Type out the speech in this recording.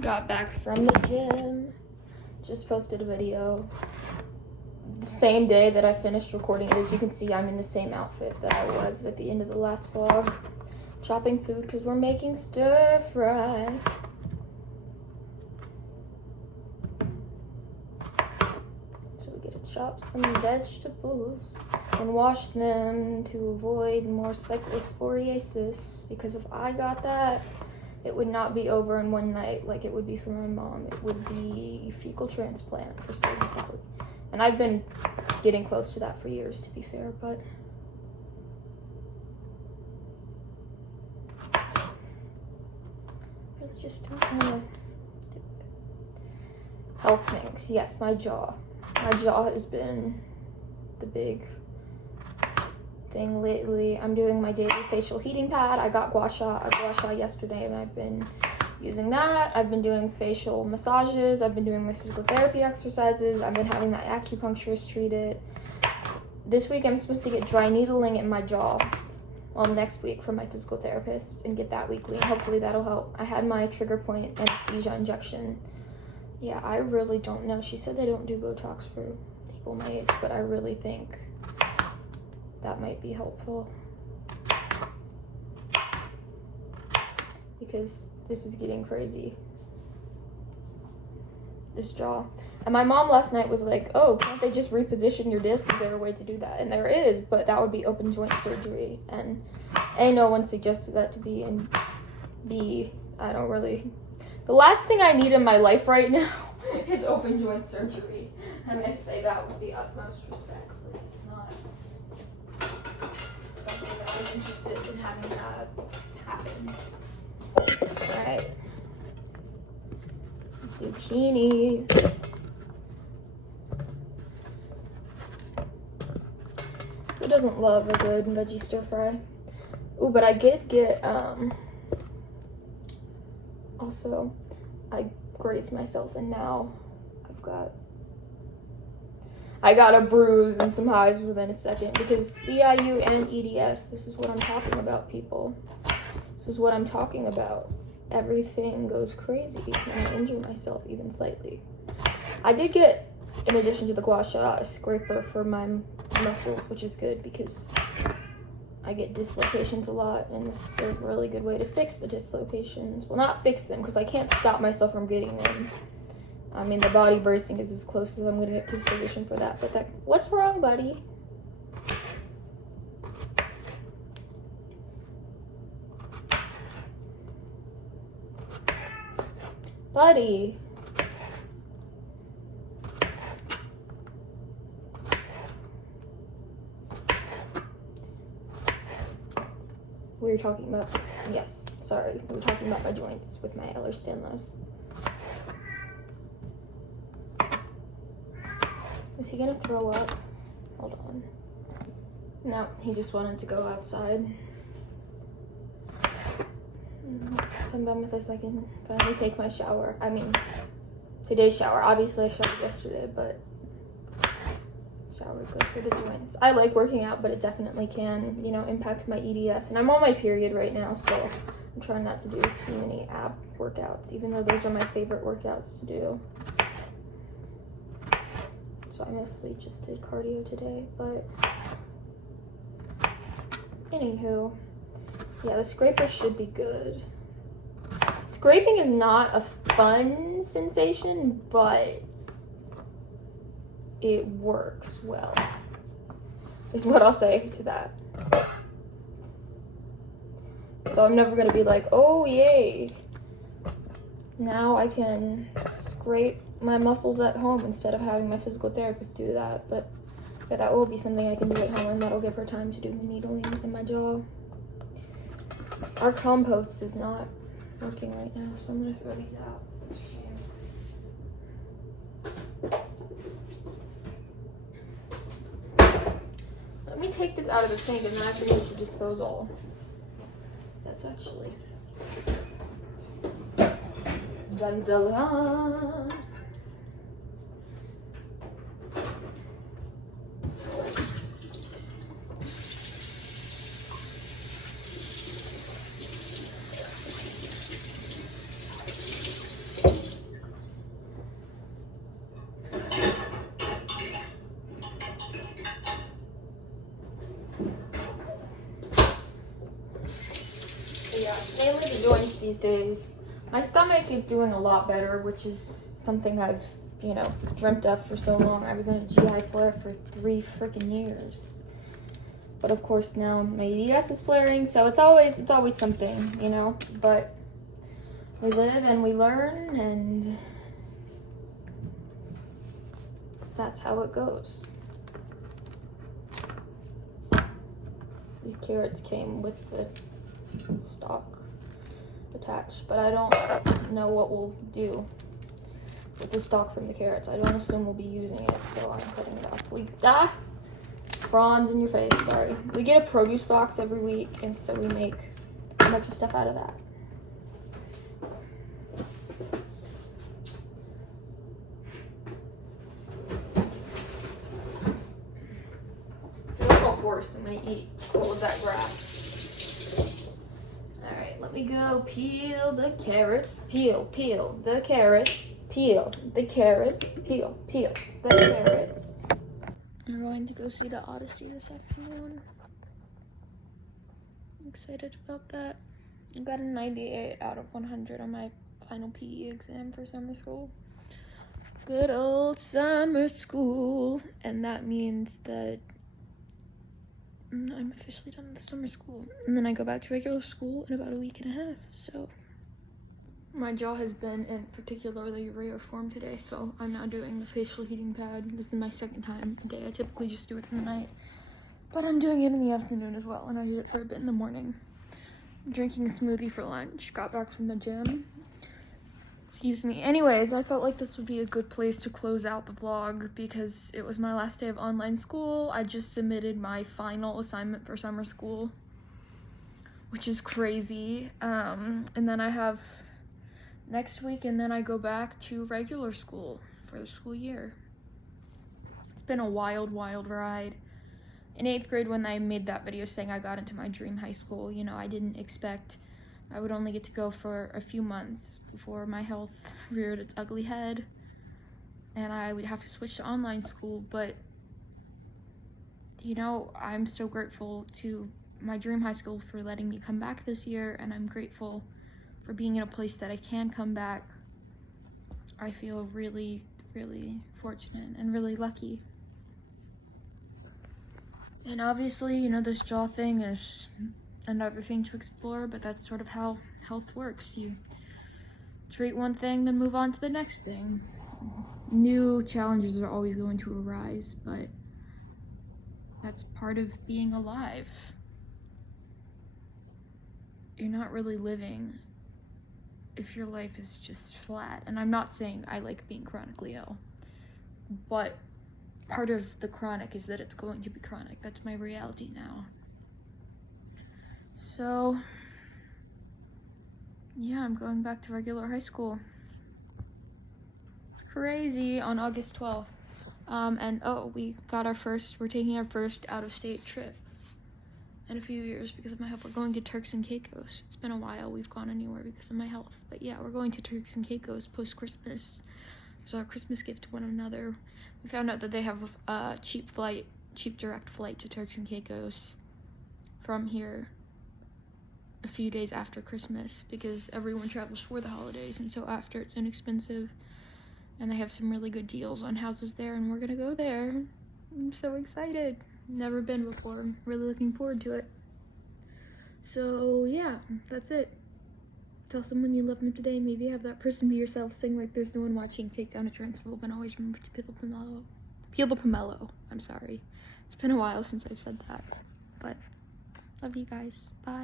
Got back from the gym. Just posted a video. The same day that I finished recording it. As you can see, I'm in the same outfit that I was at the end of the last vlog. Chopping food because we're making stir fry. So we get to chop some vegetables and wash them to avoid more cyclosporiasis, because if I got that, it would not be over in one night like it would be for my mom. It would be fecal transplant for sodium tally. And I've been getting close to that for years, to be fair, but I just don't want to do it. Health things. Yes, my jaw. My jaw has been the big thing lately. I'm doing my daily facial heating pad. I got gua sha yesterday and I've been using that. I've been doing facial massages. I've been doing my physical therapy exercises. I've been having my acupuncturist treat it. This week I'm supposed to get dry needling in my jaw. Well, next week from my physical therapist, and get that weekly. Hopefully that'll help. I had my trigger point anesthesia injection. Yeah, I really don't know. She said they don't do Botox for people my age, but I really think that might be helpful, because this is getting crazy, this jaw. And my mom last night was like, oh, can't they just reposition your disc? Is there a way to do that? And there is, but that would be open joint surgery, and A, no one suggested that to be, and B, I don't really, the last thing I need in my life right now is open joint surgery, and I say that with the utmost respect. Like, it's not something that I'm interested in having happen. Alright. Zucchini. Who doesn't love a good veggie stir fry? Ooh, but I did get, also, I grazed myself, and now I got a bruise and some hives within a second, because CIU and EDS, this is what I'm talking about, people. This is what I'm talking about. Everything goes crazy when I injure myself even slightly. I did get, in addition to the gua sha, a scraper for my muscles, which is good because I get dislocations a lot, and this is a really good way to fix the dislocations. Well, not fix them, because I can't stop myself from getting them. I mean, the body bracing is as close as I'm going to get to a solution for that. But what's wrong, buddy? Buddy. We were talking about, yes, sorry. We were talking about my joints with my Ehlers-Danlos. Is he gonna throw up? Hold on. No, he just wanted to go outside. So I'm done with this. I can finally take my shower. I mean, today's shower. Obviously I showered yesterday, but shower good for the joints. I like working out, but it definitely can, you know, impact my EDS. And I'm on my period right now, so I'm trying not to do too many ab workouts, even though those are my favorite workouts to do. So I mostly just did cardio today, but anywho, yeah, the scraper should be good. Scraping is not a fun sensation, but it works well, is what I'll say to that. So I'm never gonna be like, oh yay, now I can scrape my muscles at home instead of having my physical therapist do that. But yeah, that will be something I can do at home, and that'll give her time to do the needling in my jaw. Our compost is not working right now, so I'm gonna throw these out. It's a shame. Let me take this out of the sink, and then I can use the disposal. That's actually dun dun dun. these days. My stomach is doing a lot better, which is something I've, you know, dreamt of for so long. I was in a GI flare for 3 freaking years. But of course now my EDS is flaring, so it's always something, you know. But we live and we learn, and that's how it goes. These carrots came with the stalk attached, but I don't know what we'll do with the stalk from the carrots. I don't assume we'll be using it, so I'm cutting it off. Prawns in your face, sorry. We get a produce box every week, and so we make a bunch of stuff out of that. I feel like a horse. I'm gonna eat all of that grass. Alright, let me go peel the carrots. Peel the carrots. Peel the carrots. Peel the carrots. We're going to go see the Odyssey this afternoon. I'm excited about that. I got a 98 out of 100 on my final PE exam for summer school. Good old summer school. And that means that I'm officially done with summer school. And then I go back to regular school in about a week and a half, so. My jaw has been in particularly rare form today, so I'm now doing the facial heating pad. This is my second time a day. I typically just do it in the night, but I'm doing it in the afternoon as well, and I did it for a bit in the morning. I'm drinking a smoothie for lunch, got back from the gym. Excuse me. Anyways, I felt like this would be a good place to close out the vlog because it was my last day of online school. I just submitted my final assignment for summer school, which is crazy. And then I have next week, and then I go back to regular school for the school year. It's been a wild ride. In 8th grade, when I made that video saying I got into my dream high school, you know, I didn't expect I would only get to go for a few months before my health reared its ugly head and I would have to switch to online school. But, you know, I'm so grateful to my dream high school for letting me come back this year, and I'm grateful for being in a place that I can come back. I feel really fortunate and really lucky. And obviously, you know, this jaw thing is another thing to explore, but that's sort of how health works. You treat one thing, then move on to the next thing. New challenges are always going to arise, but that's part of being alive. You're not really living if your life is just flat. And I'm not saying I like being chronically ill, but part of the chronic is that it's going to be chronic. That's my reality now. So, yeah, I'm going back to regular high school. Crazy, on August 12th. And oh, we're taking our first out-of-state trip in a few years because of my health. We're going to Turks and Caicos. It's been a while we've gone anywhere because of my health. But yeah, we're going to Turks and Caicos post-Christmas. It's our Christmas gift to one another. We found out that they have a cheap direct flight to Turks and Caicos from here a few days after Christmas because everyone travels for the holidays, and so after it's inexpensive, and they have some really good deals on houses there, and we're gonna go there. I'm so excited. Never been before. I'm really looking forward to it. So yeah, that's it. Tell someone you love them today. Maybe have that person be yourself. Sing Like There's No One Watching. Take down a transphobe, and always remember to peel the pomelo. Peel the pomelo. I'm sorry. It's been a while since I've said that, but love you guys. Bye.